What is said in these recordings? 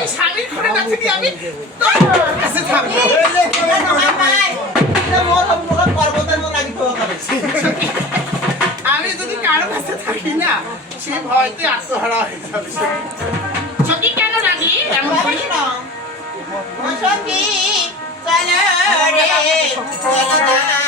ওই স্বামীর ঘরে না থেকে আমি তোর কাছে থাকবো। আমি যদি কারো কাছে থাকি না সে ভয়তে আত্মহারা হয়ে যাবে। সখী কেন রাগলি এমন করি না? সখী চলো রে চলো না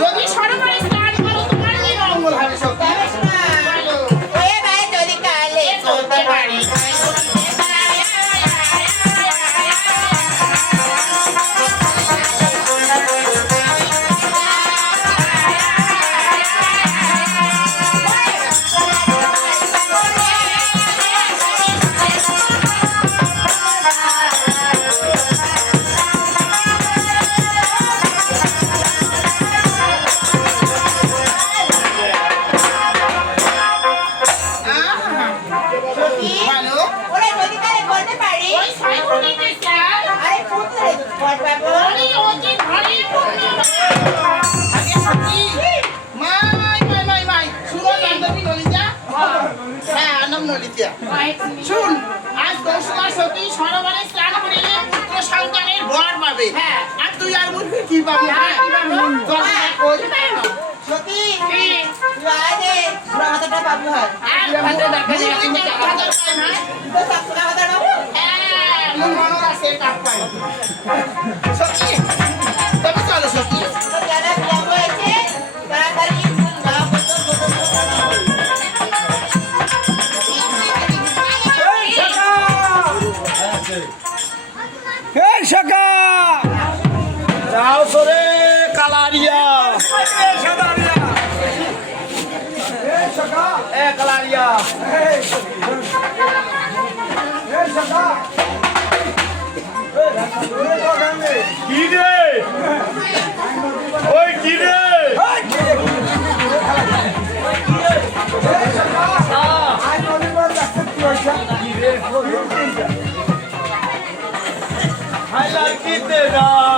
যদি সরকারি স্নান করো তোমার কি মঙ্গল হবে? যদি কালে চলতে পারি শুন, আজ কৌশলা সতী সরোবরে স্নান করিলে পুত্র সন্তানের বর পাবে। আর তুই আর মুরগি কি পাবি? সতী হাতটা পাবি হয় মনে আছে সতী তবে চলো সতী Calaria! Kide! Oi, Kide! I like it now.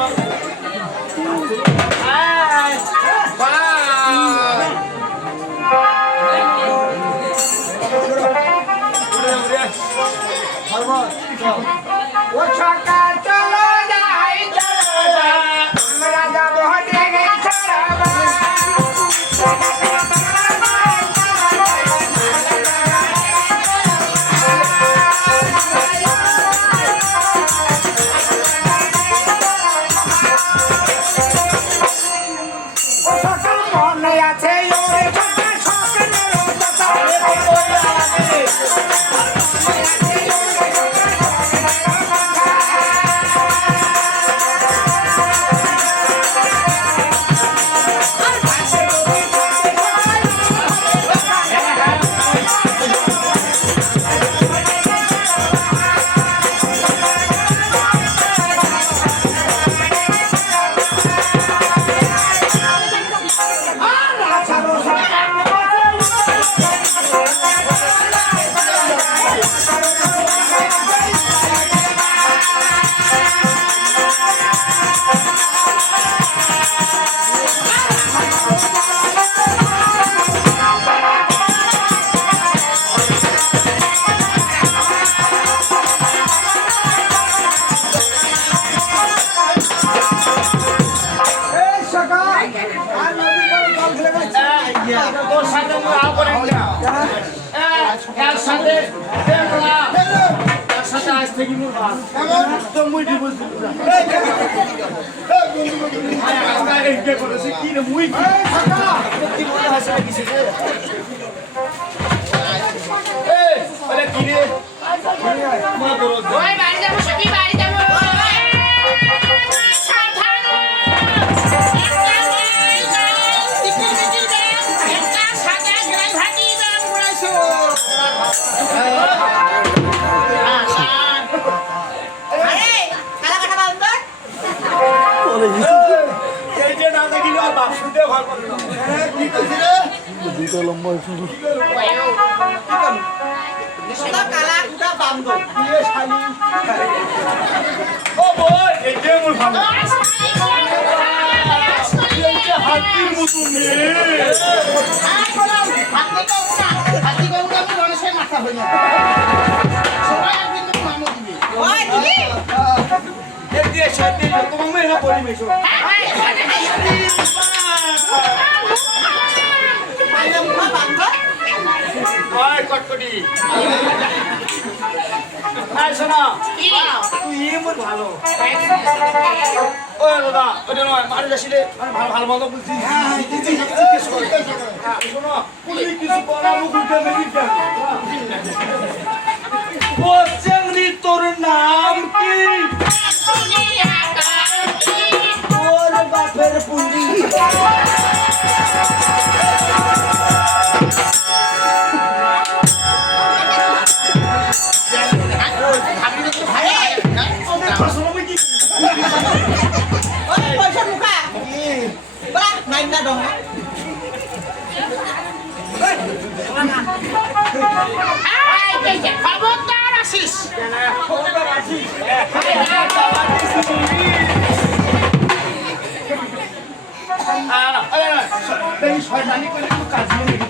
তার সাথে আজ থেকে মোর বাস একদম মুই ডিভোর্স দিব না এই কে করেছে কি রে মুই কি মনে হাসে কিছু এই আরে কি রে মা দরদ ওই বাড়ি যাবো সখী বাড়ি যাবো সাবধান একটা সাদা গ্রাই ভাটি দাম পড়াইছো আরে খালা কাটা বন্ধ এই যে না দেখিলে আর বাপ শুনতে ভয় করে না কি কইছিস রে দুটো লম্বা শুরু সাদা কালা কুটা বন্ধ এ শালি ও বল এই যে মোর ভালো এই যে হাতির মতো মেয়ে এই যে শাতি তোমার মেয়ে না পরিবেশ আয় কটকটি আয় শোনা তুই এমন ভালো ও দাদা ওটা নয় মারে যাসিলে ভালো ভালো মতো বুঝছিস শোনো তুমি কিছু বলাবো উল্টে মেদিকে ও চেংড়ি তোর নাম কি ওর বাপের পুলি খবরদার আসিস শয়তানি করে কাজ নেই